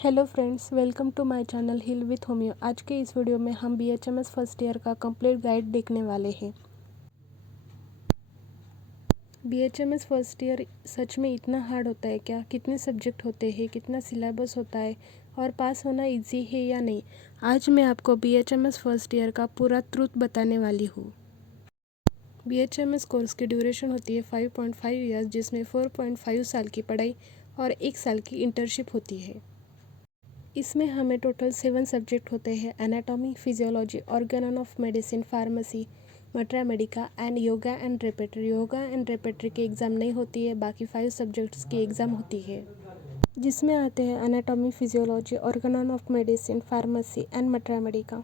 Hello friends, welcome to my channel heal with homeo. आज के इस वीडियो में हम बीएचएमएस फर्स्ट ईयर का कंप्लीट गाइड देखने वाले हैं। बीएचएमएस फर्स्ट ईयर सच में इतना हार्ड होता है क्या? कितने सब्जेक्ट होते हैं, कितना सिलेबस होता है और पास होना इजी है या नहीं? आज मैं आपको बीएचएमएस फर्स्ट ईयर का पूरा ट्रूथ बताने वाली हूँ। बीएचएमएस कोर्स की ड्यूरेशन होती है 5.5 ईयर्स, जिसमें 4.5 साल की पढ़ाई और 1 साल की इंटर्नशिप होती है। इसमें हमें टोटल 7 सब्जेक्ट होते हैं: anatomy, physiology, organ of medicine, pharmacy, materia medica and yoga and repertory. Yoga and repertory की एग्ज़ाम नहीं होती है, बाकी 5 सब्जेक्ट्स की एग्ज़ाम होती है, जिसमें आते हैं anatomy, physiology, organ of medicine, pharmacy and materia medica.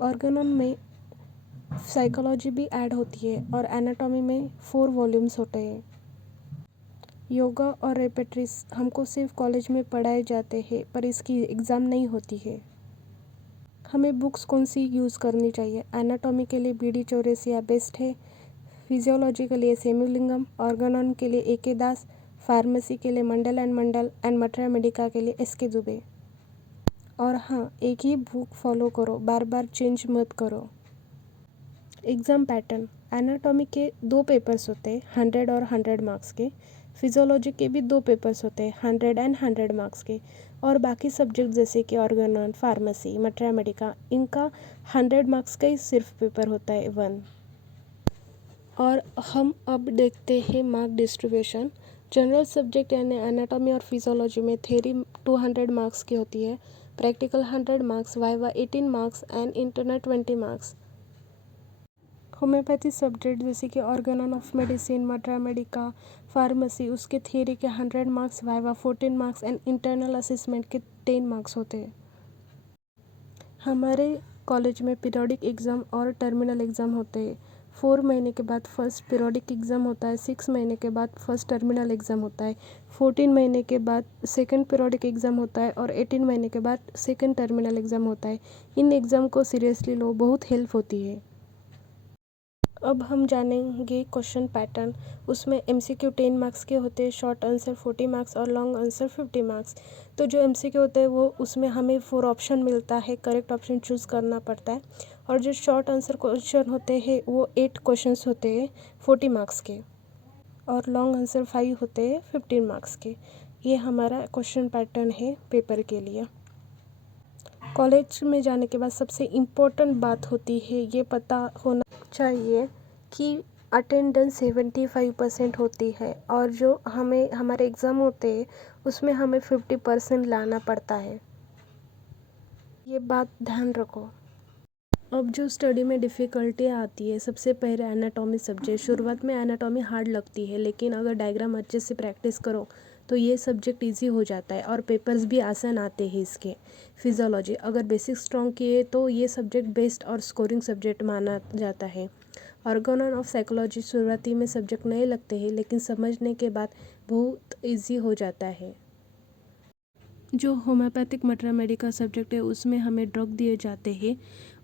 Organ में साइकोलॉजी भी ऐड होती है और एनाटॉमी में 4 वॉल्यूम्स होते हैं। योगा और रेपेट्रीज हमको सिर्फ कॉलेज में पढ़ाए जाते हैं, पर इसकी एग्ज़ाम नहीं होती है। हमें बुक्स कौन सी यूज़ करनी चाहिए? एनाटॉमी के लिए बीडी चौरसिया बेस्ट है, फिजियोलॉजी के लिए सेम्युलिंगम, ऑर्गनॉन के लिए ए.के. दास, फार्मेसी के लिए मंडल एंड मटरा मेडिका के लिए एस.के. दुबे। और हाँ, एक ही बुक फॉलो करो, बार बार चेंज मत करो। एग्ज़ाम पैटर्न: एनाटॉमी के 2 पेपर्स होते हैं, 100 और 100 मार्क्स के। फिजियोलॉजी के भी 2 पेपर्स होते हैं, 100 एंड 100 मार्क्स के। और बाकी सब्जेक्ट जैसे कि ऑर्गन, फार्मेसी, मटरा मेडिका, इनका 100 मार्क्स का ही सिर्फ पेपर होता है 1। और हम अब देखते हैं मार्क डिस्ट्रीब्यूशन। जनरल सब्जेक्ट यानी एनाटॉमी और फिजियोलॉजी में थ्योरी 200 मार्क्स की होती है, practical 100 marks, viva 18 marks and internal 20 marks. Homeopathy subject जैसे कि organ of medicine, materia medica, pharmacy, उसके थियरी के 100 marks, viva 14 marks and internal assessment के 10 मार्क्स होते हैं। हमारे कॉलेज में पीरियोडिक एग्ज़ाम और टर्मिनल एग्ज़ाम होते हैं। 4 महीने के बाद फर्स्ट पीरियोडिक एग्ज़ाम होता है, 6 महीने के बाद फर्स्ट टर्मिनल एग्ज़ाम होता है, 14 महीने के बाद सेकंड पीरियोडिक एग्ज़ाम होता है और 18 महीने के बाद सेकंड टर्मिनल एग्ज़ाम होता है। इन एग्ज़ाम को सीरियसली लो, बहुत हेल्प होती है। अब हम जानेंगे क्वेश्चन पैटर्न। उसमें एमसीक्यू 10 मार्क्स के होते हैं, शॉर्ट आंसर 40 मार्क्स और लॉन्ग आंसर 50 मार्क्स। तो जो एमसीक्यू होते हैं वो उसमें हमें 4 ऑप्शन मिलता है, करेक्ट ऑप्शन चूज़ करना पड़ता है। और जो शॉर्ट आंसर क्वेश्चन होते हैं वो 8 क्वेश्चंस होते हैं 40 मार्क्स के, और लॉन्ग आंसर 5 होते हैं 15 मार्क्स के। ये हमारा क्वेश्चन पैटर्न है पेपर के लिए। कॉलेज में जाने के बाद सबसे इम्पोर्टेंट बात होती है, ये पता होना चाहिए कि अटेंडेंस 75% होती है, और जो हमें हमारे एग्ज़ाम होते हैं उसमें हमें 50% लाना पड़ता है। ये बात ध्यान रखो। अब जो स्टडी में डिफ़िकल्टी आती है, सबसे पहले एनाटॉमी सब्जेक्ट। शुरुआत में एनाटॉमी हार्ड लगती है, लेकिन अगर डायग्राम अच्छे से प्रैक्टिस करो तो ये सब्जेक्ट इजी हो जाता है और पेपर्स भी आसान आते हैं इसके। फिजियोलॉजी अगर बेसिक स्ट्रॉन्ग किए तो ये सब्जेक्ट बेस्ट और स्कोरिंग सब्जेक्ट माना जाता है। ऑर्गन ऑफ साइकोलॉजी शुरुआती में सब्जेक्ट नए लगते हैं, लेकिन समझने के बाद बहुत ईजी हो जाता है। जो होम्योपैथिक मटरा मेडिका सब्जेक्ट है उसमें हमें ड्रग दिए जाते हैं,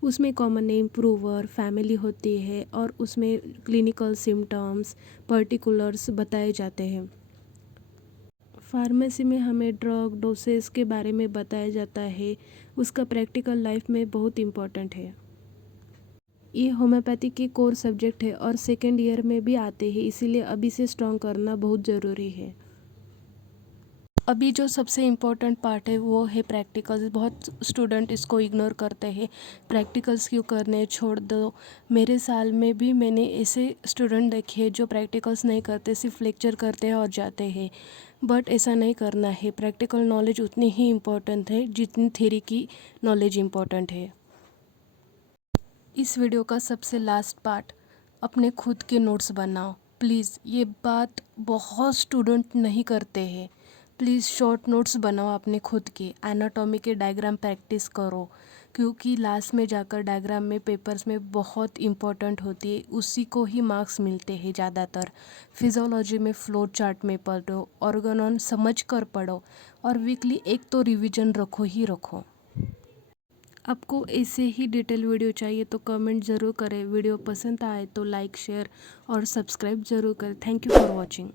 उसमें कॉमन नेम, प्रूवर, फैमिली होती है और उसमें क्लिनिकल सिम्टम्स, पर्टिकुलर्स बताए जाते हैं। फार्मेसी में हमें ड्रग डोसेस के बारे में बताया जाता है, उसका प्रैक्टिकल लाइफ में बहुत इम्पोर्टेंट है। ये होम्योपैथी के कोर सब्जेक्ट है और सेकेंड ईयर में भी आते हैं, इसीलिए अभी से स्ट्रॉन्ग करना बहुत ज़रूरी है। अभी जो सबसे इम्पोर्टेंट पार्ट है वो है प्रैक्टिकल्स। बहुत स्टूडेंट इसको इग्नोर करते हैं, प्रैक्टिकल्स क्यों करने, छोड़ दो। मेरे साल में भी मैंने ऐसे स्टूडेंट देखे हैं जो प्रैक्टिकल्स नहीं करते, सिर्फ लेक्चर करते हैं और जाते हैं। बट ऐसा नहीं करना है, प्रैक्टिकल नॉलेज उतनी ही इम्पोर्टेंट है जितनी थ्योरी की नॉलेज इम्पोर्टेंट है। इस वीडियो का सबसे लास्ट पार्ट, अपने खुद के नोट्स बनाओ प्लीज़। ये बात बहुत स्टूडेंट नहीं करते हैं। प्लीज़ शॉर्ट नोट्स बनाओ अपने खुद के। एनाटॉमी के डायग्राम प्रैक्टिस करो, क्योंकि लास्ट में जाकर डायग्राम में पेपर्स में बहुत इम्पोर्टेंट होती है, उसी को ही मार्क्स मिलते हैं ज़्यादातर। फिजियोलॉजी में फ्लो चार्ट में पढ़ो, ऑर्गन समझ कर पढ़ो, और वीकली एक तो रिवीजन रखो ही रखो। आपको ऐसे ही डिटेल वीडियो चाहिए तो कमेंट ज़रूर करें। वीडियो पसंद आए तो लाइक, शेयर और सब्सक्राइब ज़रूर करें। Thank you for watching.